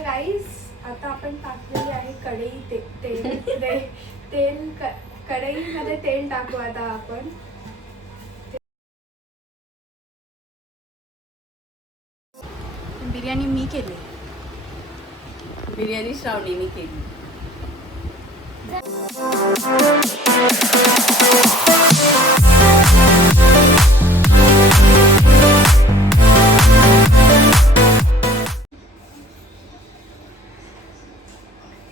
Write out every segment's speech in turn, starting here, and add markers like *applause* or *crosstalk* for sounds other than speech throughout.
तर गाईस आता आपण टाकलेली आहे कढई ते तेल. तेल क- कढईमध्ये तेल टाकू आता आपण. बिर्याणी मी केली. बिर्याणी श्रावणीने केली.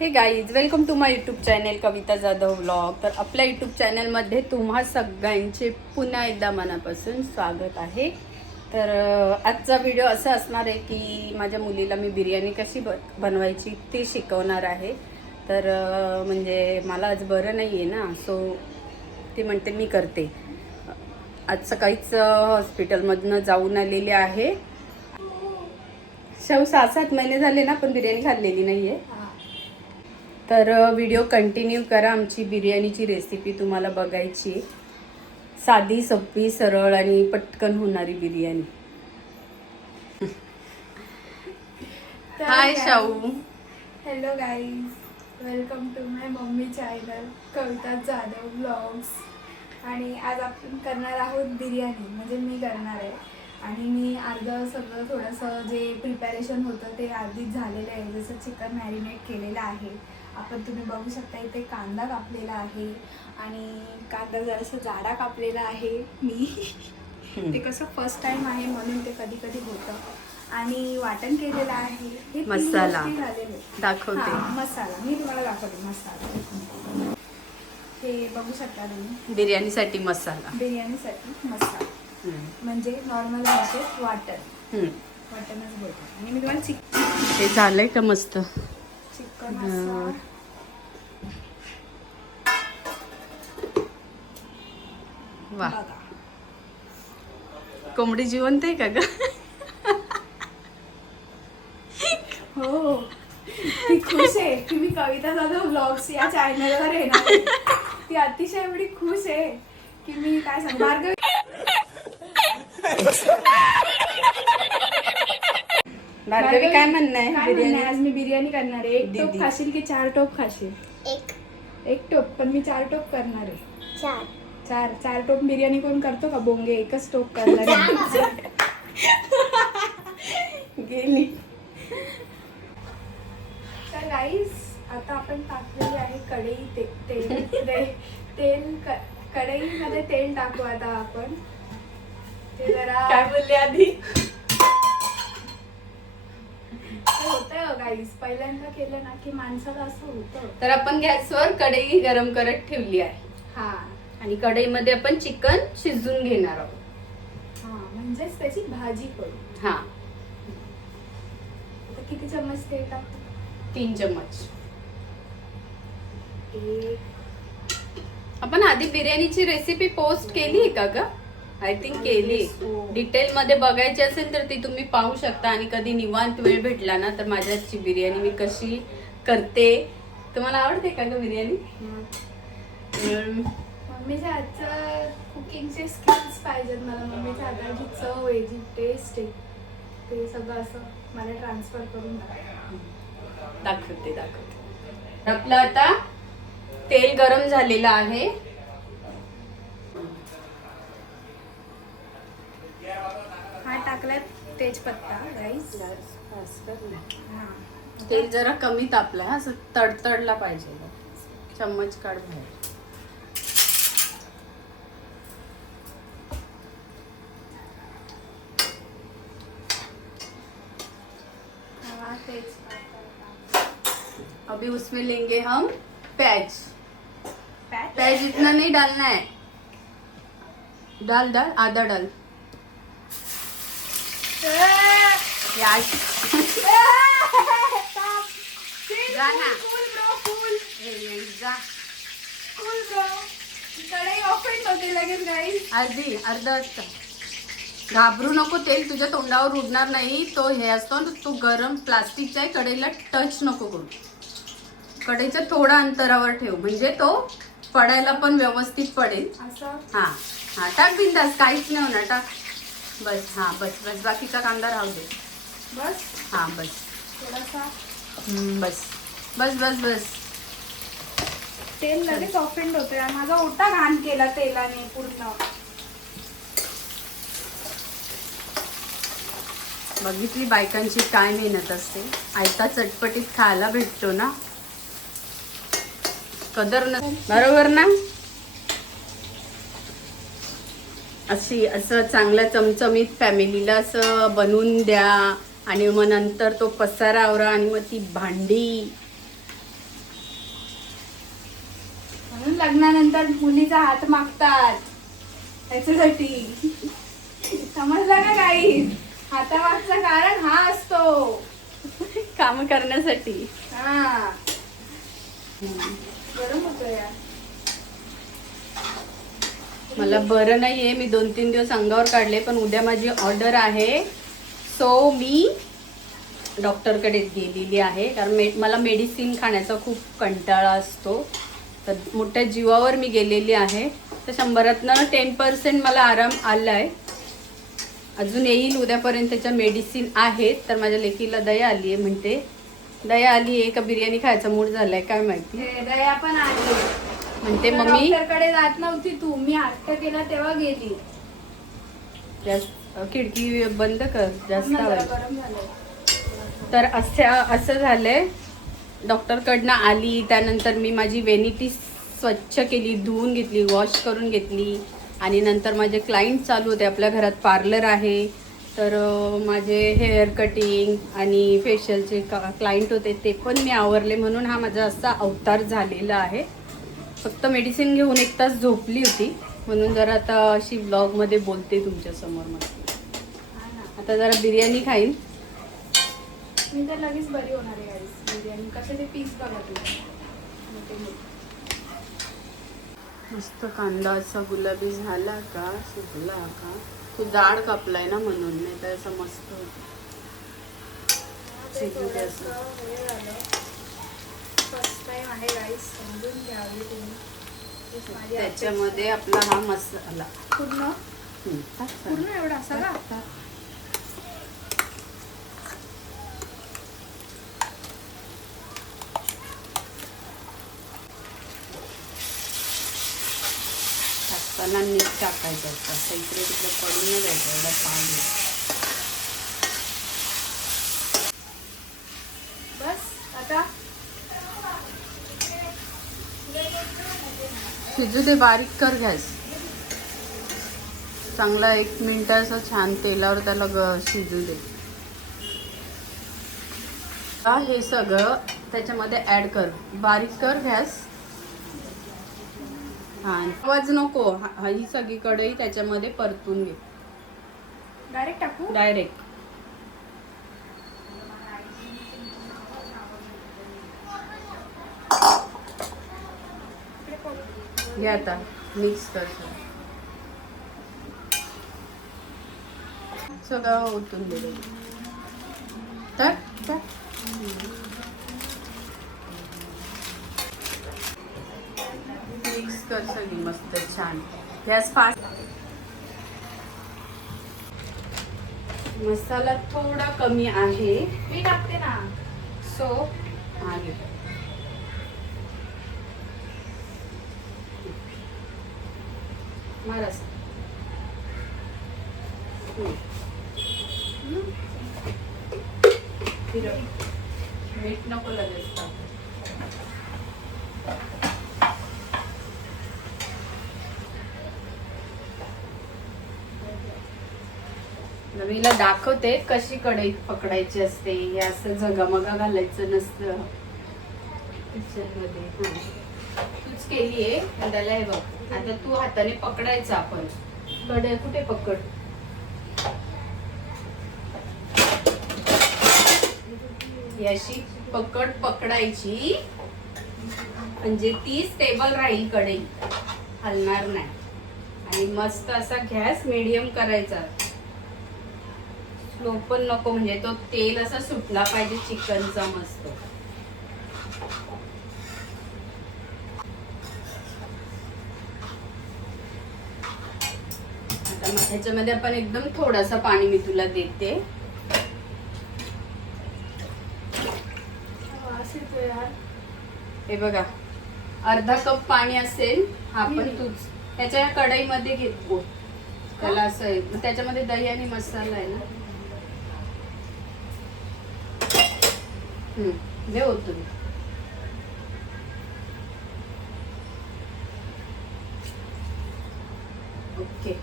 हे guys welcome to my YouTube channel Kavita Jadhav blog तर आपल्या यूट्यूब चॅनलमध्ये तुम्हा सगळ्यांचे पुन्हा एकदा मनापासून स्वागत आहे. तर आजचा व्हिडिओ असा असणार आहे की माझ्या मुलीला मी बिर्याणी कशी ब बनवायची ते शिकवणार आहे. तर म्हणजे मला आज बरं नाही आहे ना सो ती म्हणते मी करते. आज सकाळीच हॉस्पिटलमधनं जाऊन आलेली आहे. शव सहा सात महिने झाले ना पण बिर्याणी खाल्लेली नाही आहे तर व्हिडिओ कंटिन्यू करा. आमची बिर्याणीची रेसिपी तुम्हाला बघायची. साधी सोपी सरळ आणि पटकन होणारी biryani. Hi Shahu hello guys welcome to my mummy channel Kavita Jadhav blogs आणि आज आपण करणार आहोत बिर्याणी. म्हणजे मी करणार आहे. आणि मी अर्धं सगळं थोडंसं जे प्रिपॅरेशन होतं ते आधीच झालेलं आहे. जसं चिकन मॅरिनेट केलेलं आहे. आपण तुम्ही बघू शकता इथे कांदा कापलेला आहे आणि कांदा जरासा जाडा कापलेला आहे. मी ते कसं फर्स्ट टाइम आहे म्हणून ते कधी कधी होतं. आणि वाटण केलेलं आहे. हे मसाला. दाखवते. मसाला. मी तुम्हाला दाखवते मसाला. हे बघू शकता तुम्ही. बिर्याणीसाठी मसाला. बिर्याणीसाठी मसाला. म्हणजे नॉर्मल भाषेत वाटण. वाटणच बोलतो. आणि मी तुम्हाला चिक हे झालंय का मस्त? चिकन वा. कोंबडी जिवंत आहे का ग? हो. ती खुश आहे. की मी कविता जाधव ब्लॉग्स या चॅनलवर येणार आहे. ती अतिशय एवढी खुश आहे की मी काय सांगू? भार्गवी भार्गवी काय म्हणणं आहे? बिर्याणी? आज मी बिर्याणी करणार आहे. एक टोप. खाशील की चार टोप खाशील? एक. एक टोप पण मी चार टोप करणार आहे. चार. चार चार टोप बिर्याणी कोण करतो का? बोंगे एकच टोप करणार. *laughs* गेली. तर गाईस आता आपण टाकलेली आहे कढई ते तेल तेल कढईमध्ये तेल टाकू आता आपण. ते जरा काय बोलली आधी? गाईस पहिल्यांदा केलं ना की माणसाला असं होतं. तर आपण गॅसवर कढई गरम करत ठेवली आहे. हा. आणि कढईमध्ये आपण चिकन शिजून घेणार आहोत. हा म्हणजेच त्याची भाजी करू. हा. आता किती चम्मच तेल टाकतो? तीन चम्मच. एक. आपण आधी बिर्याणीची रेसिपी पोस्ट केली आहे का ग? आय थिंक केली. हो. डिटेल मध्ये बघायची असेल तर ती तुम्ही पाहू शकता आणि कधी निवांत वेळ भेटला ना तर माझ्या हातची बिर्याणी मी कशी करते. तुम्हाला आवडते का ग बिर्याणी? मम्मीच्या हातचं कुकिंगचे स्किल्स पाहिजेत मला. मम्मीच्या हाताची चव आहे जी टेस्ट आहे. ते सगळं असं मला ट्रान्सफर करून दाखवते दाखवते. आपलं आता तेल गरम झालेलं आहे. हा टाकलाय तेजपत्ता राईस तेल जरा कमी तापलंय असं तडतडला पाहिजे. चम्मच काढ बाहेर अभी उसमें लेंगे हम प्याज प्याज इतना नहीं डालना है। डाल डाल आधा डाल। प्याज जा. अर्धी अर्धा घाबरू नको तेल तुझ्या तोंडावर उडणार नाही. तो हे असतो ना तू गरम प्लास्टिकच्या कढईला टच नको करू. कढईच्या थोडा अंतरावर ठेव. म्हणजे तो पडायला पण व्यवस्थित पडेल. असं? हा. हा टाक बिंदास. काहीच नाही होणार. टाक. बस. हा बस. बस. बाकीचा कांदा राहू दे. बस? हा बस. बस. बस बस बस. तेल लगेच ऑफेंड होतोय. माझा ओटा घाण केला तेलाने पूर्ण. बघितली बायकांची काय मेहनत असते. आयता चटपटीत खायला भेटतो ना? कदर न बरोबर ना? अशी असं चांगलं चमचमीत फॅमिलीला असं बनवून द्या. आणि मग नंतर तो पसारा आवरा आणि मग ती भांडी. म्हणून लग्नानंतर मुलीचा हात मागतात. त्याच्यासाठी. समजलं का काही? हातामागचं कारण हा असतो. काम करण्यासाठी. हा. गरम यार. मला बरं नाही आहे मी दोन तीन दिवस अंगावर काढले पण उद्या माझी ऑर्डर आहे. सो मी डॉक्टरकडे गेलेली आहे कारण मे मला मेडिसिन खाण्याचा खूप कंटाळा असतो. तर मोठ्या जीवावर मी गेलेली आहे. तर शंभरातनं टेन पर्सेंट मला आराम आला आहे अजून येईल उद्यापर्यंत त्याच्या मेडिसिन आहेत तर माझ्या लेकीला दया आली आहे म्हणते. दया आली आहे का बिर्याणी खायचा मूड झालाय काय माहिती? हे दया पण आली. म्हणते मम्मी डॉक्टरकडे जात नव्हती तू. मी हट्ट केला तेव्हा गेली. जास्त खिडकी बंद कर जास्त आवाज. गरम तर असं असं झालंय. डॉक्टरकडनं आली त्यानंतर मी माझी वेनिटी स्वच्छ केली धुवून घेतली वॉश करून घेतली. आणि नंतर माझे क्लायंट चालू होते आपल्या घरात पार्लर आहे. तर माझे हेअर कटिंग आणि फेशियलचे क्लायंट होते ते पण मी आवरले म्हणून हा माझा असा अवतार झालेला आहे. फक्त मेडिसिन घेऊन एक तास झोपली होती. म्हणून जरा आता अशी ब्लॉगमध्ये बोलते तुमच्यासमोर मग. आता जरा बिर्याणी खाईन. मी तर लगेच बरी होणार आहे बिर्याणी कसे ते पीस बघा तुम्ही. मस्त कांदा असा गुलाबी झाला का? शिजला का? तो जाड कापलाय ना म्हणून नाही तर असं मस्त असं. त्याच्यामध्ये आपला हा मसाला. पूर्ण. पूर्ण एवढा सगळा टाक. नीट टाकायचं असतं. असं इकडे तिकडे पडून नाही द्यायचं एवढं पाणी बस आता? शिजू दे बारीक कर गॅस. चांगला एक मिनिट असं छान तेलावर त्याला ग शिजू दे हे सगळं त्याच्यामध्ये ऍड कर. बारीक कर गॅस. हा आवाज नको हा- सगळी कढई त्याच्यामध्ये परतून घे डायरेक्ट टाकू डायरेक्ट इकडे. घे आता मिक्स कर सगळं. सगळं ओतून दे तर तर. मिक्स कर सगळी मस्त छान. गॅस फास्ट मसाला थोडा कमी आहे. मी टाकते ना. सो आहे मारस मीठ नको लगेच टाकू. मम्मीला दाखवते कशी कढई पकडायची असते हे असं झगामगा घालायचं नसतं. किचनमध्ये तूच केली आहे? त्याला हे बघ. आता तू हाताने पकडायचं आपण. कढई कुठे पकड? अशी पकड पकडायची. म्हणजे ती स्टेबल राहील कढई. हलणार नाही. आणि मस्त असा गॅस मिडियम करायचा. स्लो पण नको म्हणजे तो तेल असा सुटला पाहिजे चिकनचा मस्त. आता ह्याच्यामध्ये आपण एकदम थोडासा पाणी मी तुला देते. हे बघा अर्धा कप पाणी असेल हा पण तूच. त्याच्या कढईमध्ये घेतो त्याला असं त्याच्यामध्ये दही आणि मसाला आहे ना? हम्म. दे ओतून ओके.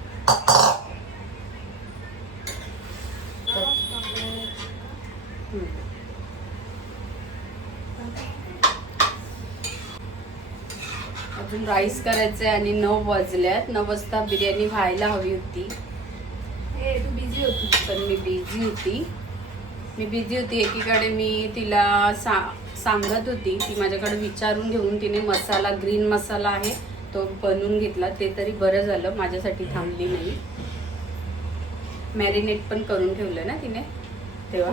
अजून राईस करायचंय आणि नऊ वाजल्यात. नऊ वाजता बिर्याणी व्हायला हवी होती. ए तू बिझी होती. पण मी बिझी होती. मी बिझी होती. एकीकडे मी तिला सा सांगत होती ती माझ्याकडे विचारून घेऊन तिने मसाला ग्रीन मसाला आहे तो बनवून घेतला. ते तरी बरं झालं माझ्यासाठी थांबली नाही. मॅरिनेट पण करून ठेवलं ना तिने? तेव्हा?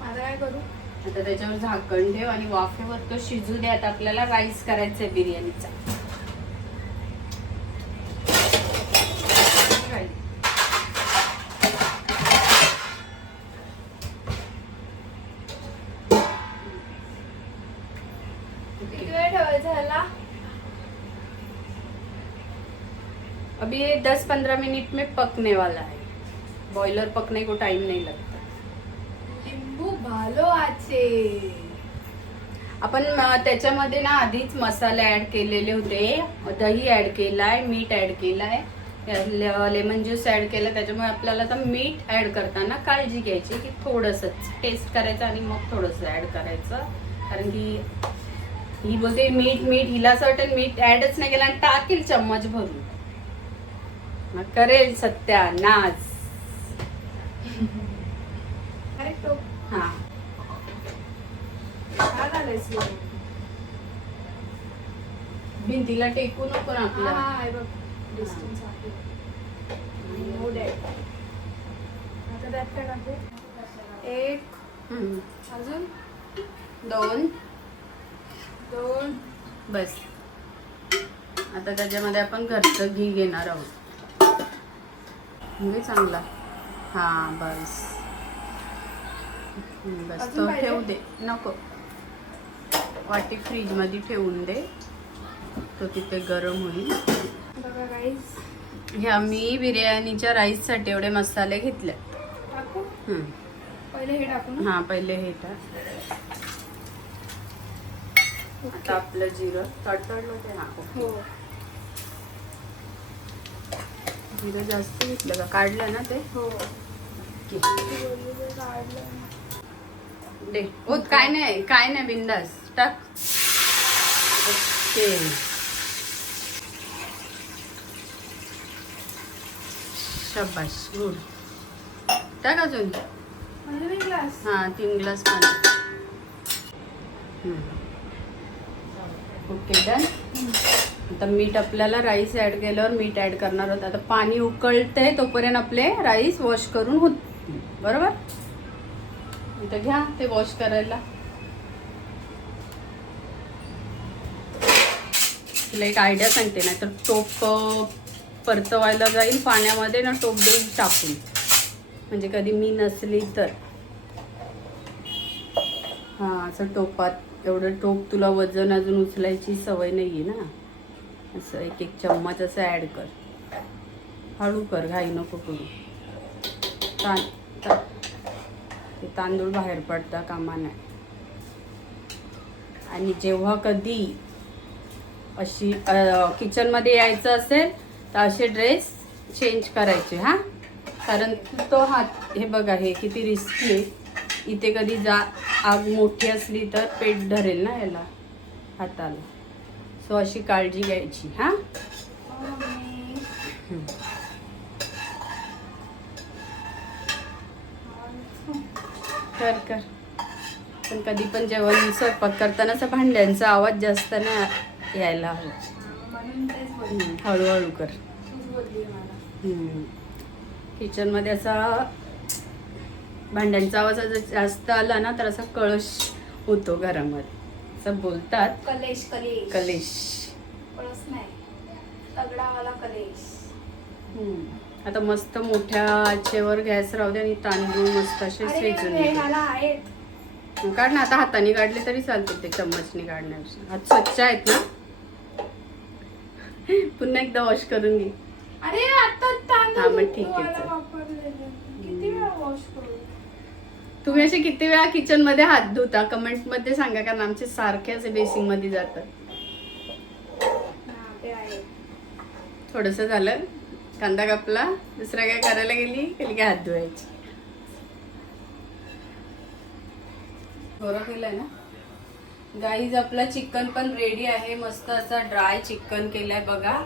माझं काय करू? आता त्याच्यावर झाकण ठेव आणि वाफेवर तो शिजू दे. आता आपल्याला राईस करायचा आहे बिर्याणीचा. अभी ये दस पंद्रह मिनट में पकने वाला है। बॉयलर पकने को टाइम नहीं लगता। लिंबू भालो आचे। आपण त्याच्यामध्ये ना आधीच मसाले ऍड केलेले होते. दही ऍड केलाय मीठ ऍड केलाय लेमन ज्यूस ऍड केलं त्याच्यामुळे आपल्याला आता मीठ ऍड करताना काळजी घ्यायची की थोडंसंच. टेस्ट करायचं आणि मग थोडंसं ऍड करायचं. कारण की ही बोलते मीठ मीठ हिला असं वाटेल मीठ ऍडच नाही केलं आणि टाकेल चम्मच भरून. मग करेल सत्या नाच हा. तू? भिंतीला टेकू नको ना हा आपल्या हा आहे बघ. डिस्टन्स आहे. No doubt. आता त्यात काय टाकू? एक. अजून? दोन. दोन. बस. आता त्याच्यामध्ये आपण घरचं घी घेणार आहोत. म्हणजे चांगला. हा बस. बस तो? ठेवू दे. नको. वाटी फ्रीजमध्ये ठेवून दे. तो तिथे गरम होईल. ह्या मी बिर्याणीच्या राईससाठी एवढे मसाले घेतले. हे हा पहिले हे टाक. आपलं जिरं तडतडलं ते हा ओके. हो जिरं जास्त घेतलं का? काढलं ना ते? हो. दे. काय नाही काय नाही बिंदास. टाक. ओके. शबाश गुड. टाक अजून. ग्लास हा तीन ग्लास पाणी. ओके डन आता मीठ आपल्याला राईस ऍड केल्यावर मीठ ऍड करणार होतं. आता पाणी उकळते तोपर्यंत आपले राईस वॉश करून होत. बरोबर? इथं घ्या ते वॉश करायला. तुला एक आयडिया सांगते ना तर टोप परतवायला जाईल पाण्यामध्ये ना टोप देऊन टाकून. म्हणजे कधी मी नसली तर. हा असं टोपात एवढं टोप तुला वजन अजून उचलायची सवय नाहीये ना. असं एक एक चम्मच असं ॲड कर. हळू कर घाई नको करू. तां ता- ते तांदूळ बाहेर पडता कामा नाही आणि जेव्हा कधी अशी किचनमध्ये यायचं असेल तर असे ड्रेस चेंज करायचे हां? कारण तो हात हे बघा हे किती रिस्की आहे. इथे कधी जा आग मोठी असली तर पेट धरेल ना याला हाताला. सो अशी काळजी घ्यायची हां? कर कर. पण कधी पण जेवण स्वयंपाक करताना असं भांड्यांचा आवाज जास्त नाही यायला हवा. हळूहळू कर. किचनमध्ये असा भांड्यांचा आवाज जर जास्त आला ना तर असा कळश होतो घरामध्ये. असं बोलतात. कलेश कलेश. कलेश. नाही. कलेश. आता मस्त मोठ्या आचेवर गॅस राहू दे आणि तांदूळ मस्त असे शिजून काढ ना आता हाताने काढले तरी चालते ते चम्मचने काढण्यापेक्षा. हात स्वच्छ आहेत ना? पुन्हा एकदा वॉश करून घे. अरे आता हा, मग ठीक आहे. किती वेळा वॉश करू? तुम्ही असे किती वेळा किचनमध्ये हात धुता? कमेंटमध्ये सांगा कारण आमचे सारखे असे बेसिंगमध्ये जातात. थोडस झालं. कांदा कापला. दुसरा काय करायला गेली? गेली की हात धुवायची. बरं केलंय ना? गाईज आपला चिकन पण रेडी आहे. मस्त असा ड्राय चिकन केलाय बघा.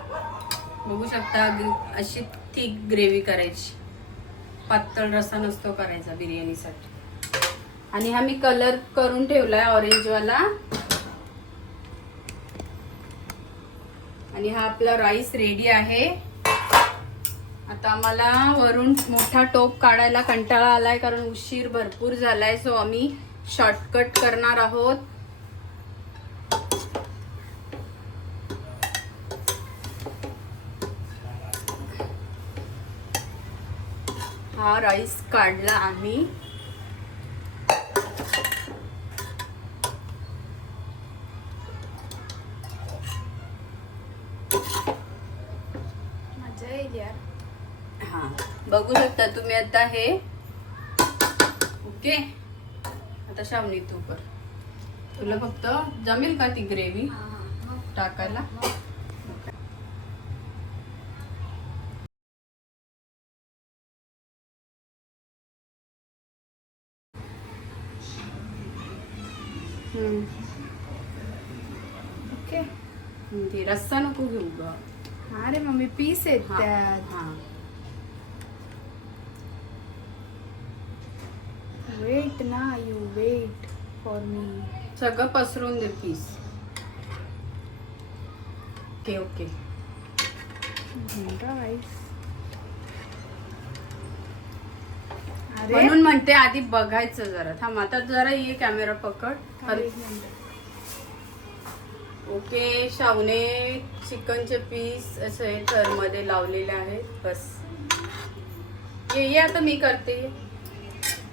बघू शकता अगदी अशी थिक ग्रेव्ही करायची. पातळ रसा नसतो करायचा बिर्याणीसाठी. आणि हा मी कलर करून ठेवलाय ऑरेंजवाला आणि हा आपला राईस रेडी आहे. आता आम्हाला वरून मोठा टोप काढायला कंटाळा आलाय कारण उशीर भरपूर झालाय सो आम्ही शॉर्टकट करणार आहोत. हा राईस काढला आम्ही मजा येईल यार हा बघू शकता तुम्ही आता हे ओके. आता शावणी तू कर. तुला फक्त जमेल का ती ग्रेव्ही? टाकायला? हम्म. ओके. रस्सा नको घेऊ ग. हा रे मम्मी पीस आहेत हा, त्यात. वेट ना यू वेट फॉर मी सगळं पसरून दे पीस ओके ओके म्हणून म्हणते आधी बघायचं जरा. थांब आता जरा ये कॅमेरा पकड. ओके शावने चिकनचे पीस असे थरमध्ये लावलेले आहेत. बस. ये ये आता मी करते.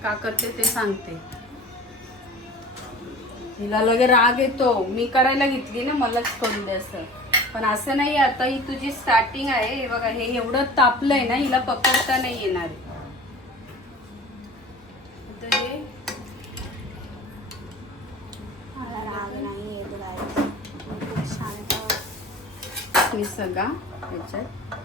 का करते ते सांगते. हिला लगे राग येतो. मी करायला घेतली ना मलाच करून दे असं. पण असं नाही आता ही तुझी स्टार्टिंग आहे. हे बघा हे एवढं तापलंय ना हिला पकडता नाही येणार. मी सगळा ह्याच्यात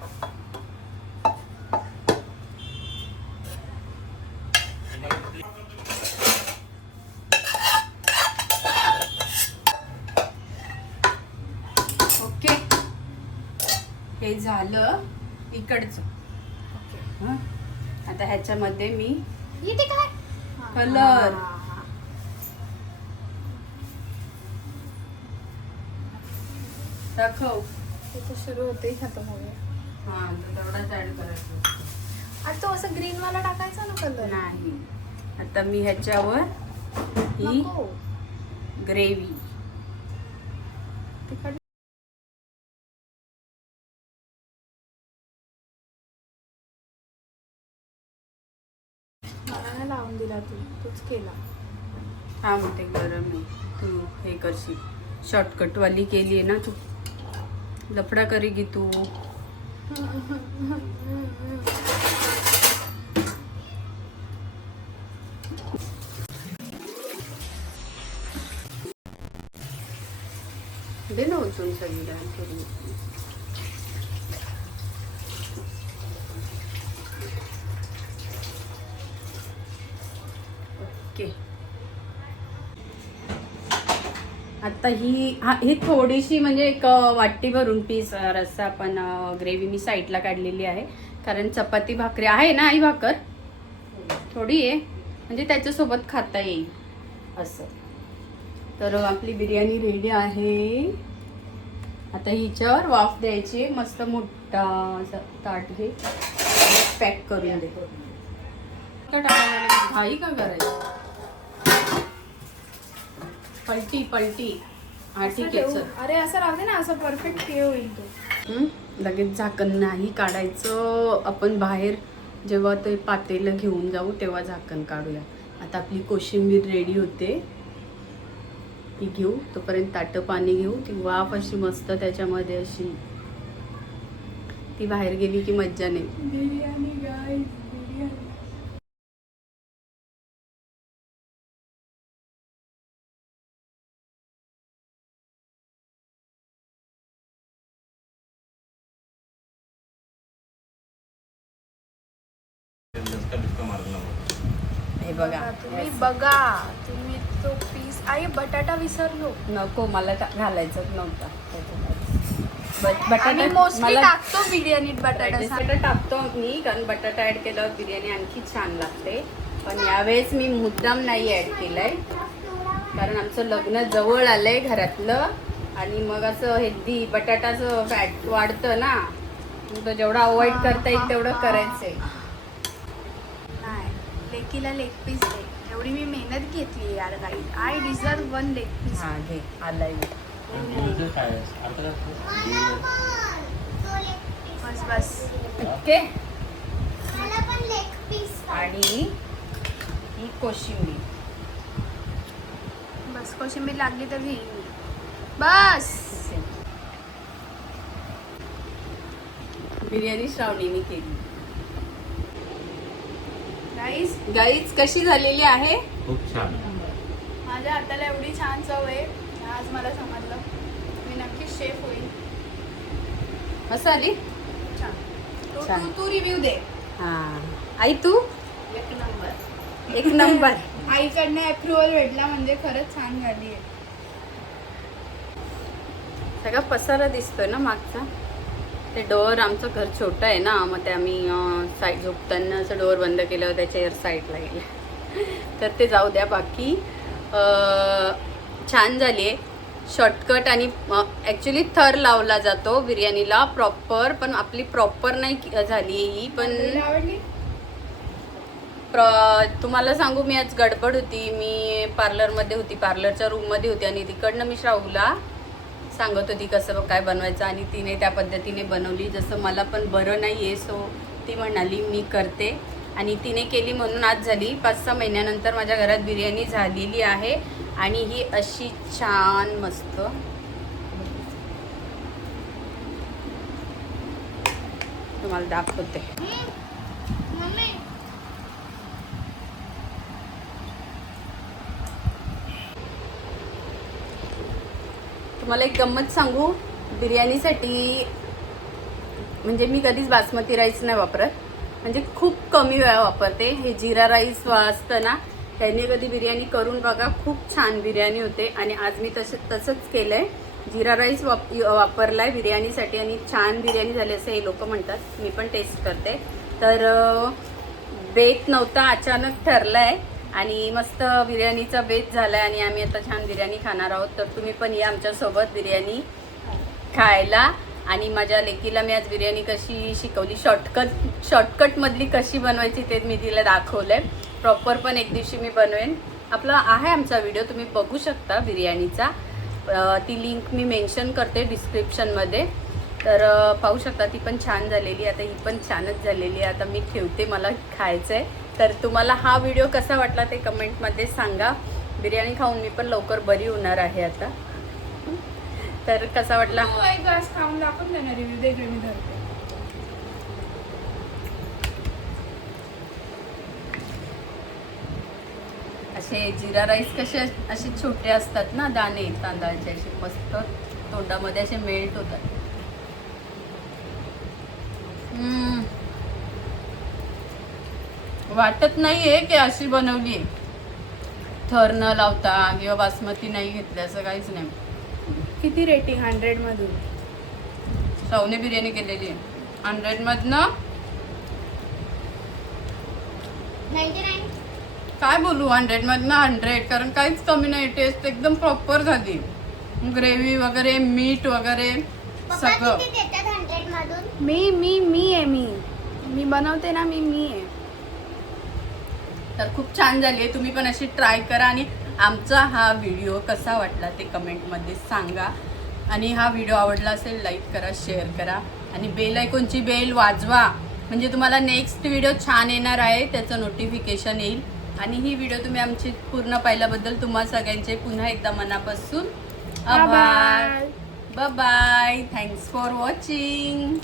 ओके हे झालं इकडचं. हं? आता ह्याच्यामध्ये मी इथे काय? Color. हा. दाखव. ते सुरू होते खतम हा तर तेवढाच ऍड करायचं आता तो असं ग्रीन वाला टाकायचा ना कलर नाही. आता मी ह्याच्यावर ही नको. ग्रेव्ही तिखट केला. हा म्हणते गरम आहे. तू हे करशील. शॉर्टकट वाली केली आहे ना तू. लफडा करी की तू. दे ना उचलून सगळी डाळ करून ओके आता ही हा ही थोडीशी म्हणजे एक वाटी भरून पीस रस्सा आपण ग्रेव्ही मी साईडला काढलेली आहे. कारण चपाती भाकरी आहे ना आई भाकर? थोडी आहे. म्हणजे त्याच्यासोबत खाता येईल. असं. तर आपली बिर्याणी रेडी आहे. आता हिच्यावर वाफ द्यायची मस्त मोठा ताट घे. पॅक करून दे? घाई का करायची? पलटी पलटी. हा ठीक आहे ठेवू. चल. अरे असं राहू दे ना असं परफेक्ट हे होईल तो हं? लगेच झाकण नाही काढायचं. आपण बाहेर जेव्हा ते पातेलं घेऊन जाऊ तेव्हा झाकण काढूया. आता आपली कोशिंबीर रेडी होते. ती घेऊ तोपर्यंत ताटं पाणी घेऊ. ती वाफ अशी मस्त त्याच्यामध्ये अशी. ती बाहेर गेली की मज्जा नाही. बिर्याणी विसरलो. नको मला टा- घालायचं नव्हता. बटाटा मोस्टली मला टाकतो बिर्याणीत बटाटा बटाटा टाकतो मी कारण बटाटा ऍड केल्यावर बिर्याणी आणखी छान लागते. पण यावेळेस मी मुद्दाम नाही ऍड केलंय. कारण आमचं लग्न जवळ आलंय घरातलं. आणि मग असं हेल्दी बटाटाचं फॅट वाढतं ना मग तो जेवढा अवॉइड करता येईल तेवढं करायचंय. नाही लेकीला लेग पीस दे. एवढी मी मेहनत घेतली यार guy I deserve one leg piece हा घे. आलाय बस. बस ओके. आणि ही कोशिंबीर. बस कोशिंबीर लागली तर घेईन मी. बस. बिर्याणी श्रावणीने केली. गाईज गाईच कशी झालेली आहे? खूप छान. माझ्या हाताला एवढी छान चव आहे आज मला समजलं. मी नक्कीच शेफ होईल. मस्त आली? छान. तू- छान. तू तू रिव्ह्यू दे. हा. आई तू? एक नंबर एक नंबर *laughs* आईकडनं अप्रुव्हल भेटला म्हणजे खरंच छान झाली आहे. सगळा पसारा दिसतोय ना मागचा? ते डोअर आमचं घर छोटं आहे ना मग ते आम्ही साईड झोपताना असं डोअर बंद केल्यावर त्याच्या साईडला गेलं. *laughs* तर ते जाऊ द्या बाकी. छान झाली आहे. शॉर्टकट आणि ॲक्च्युली थर लावला जातो बिर्याणीला प्रॉपर पण आपली प्रॉपर नाही झाली ही पण प्र तुम्हाला सांगू मी आज गडबड होती. मी पार्लरमध्ये होती. पार्लरच्या रूममध्ये होती आणि तिकडनं मी श्रावूला सांगत होती कसं काय बनवायचं आणि तिने त्या पद्धतीने बनवली. जसं मला पण बरं नाही आहे सो ती म्हणाली मी करते. आणि तिने केली म्हणून आज झाली. पाच सहा महिन्यानंतर माझ्या घरात बिर्याणी झालेली आहे आणि ही अशी छान मस्त. तुम्हाला दाखवते. तुम्हाला एक गंमत सांगू? बिर्याणीसाठी म्हणजे मी कधीच बासमती राईस नाही वापरत. म्हणजे खूप कमी वेळा वापरते. हे जिरा राईस असतं ना त्याने कधी बिर्याणी करून बघा. खूप छान बिर्याणी होते. आणि आज मी तसं तसंच केलं आहे जिरा राईस वाप वापरला आहे बिर्याणीसाठी आणि छान बिर्याणी झाली असं हे लोक म्हणतात. मी पण टेस्ट करते. तर अं, बेत नव्हता अचानक ठरला आहे आणि मस्त बिर्याणीचा बेत झाला आहे आणि आम्ही आता छान बिर्याणी खाणार आहोत. तर तुम्ही पण या आमच्यासोबत बिर्याणी खायला. आणि माझ्या लेकीला मी आज बिर्याणी कशी शिकवली शॉर्टकट शॉर्टकटमधली कशी बनवायची ते मी तिला दाखवलं आहे प्रॉपर पण एक दिवशी मी बनवेन. आपला आहे आमचा व्हिडिओ तुम्ही बघू शकता बिर्याणीचा. ती लिंक मी मेन्शन करते डिस्क्रिप्शनमध्ये तर पाहू शकता ती पण छान झालेली आता ही पण छानच झालेली आहे. आता मी ठेवते मला खायचं आहे तर तुम्हाला हा व्हिडिओ कसा वाटला ते कमेंटमध्ये सांगा. बिर्याणी खाऊन मी पण लवकर बरी होणार आहे आता. तर कसा वाटला? एक ग्लास खाऊन दाखवून दे ना रिव्ह्यू दे इकडे मी धरते. असे जिरा राईस कसे असे छोटे असतात ना दाणे तांदळाचे असे मस्त तोंडामध्ये असे मेल्ट होतात. हम्म. वाटत नाहीये की अशी बनवली थर न लावता किंवा बासमती नाही घेतली असं काहीच नाही. किती रेटिंग हंड्रेड मधून? शावने बिर्याणी केलेली आहे. हंड्रेडमधनं काय बोलू हंड्रेडमधनं हंड्रेड कारण काहीच कमी नाही. टेस्ट एकदम प्रॉपर झाली. ग्रेव्ही वगैरे मीठ वगैरे सगळं. मी मी मी आहे मी. मी बनवते ना मी मी आहे. तर खूप छान झाली आहे. तुम्ही पण अशी ट्राय करा आणि आमचा हा व्हिडिओ कसा वाटला ते कमेंटमध्ये सांगा. आणि हा व्हिडिओ आवडला असेल लाईक करा शेअर करा. आणि बेल आयकॉनची बेल वाजवा. म्हणजे तुम्हाला नेक्स्ट व्हिडिओ छान येणार आहे त्याचं नोटिफिकेशन येईल. आणि ही व्हिडिओ तुम्ही आमची पूर्ण पाहिल्याबद्दल तुम्हा सगळ्यांचे पुन्हा एकदा मनापासून आभार. Bye. Bye thanks for watching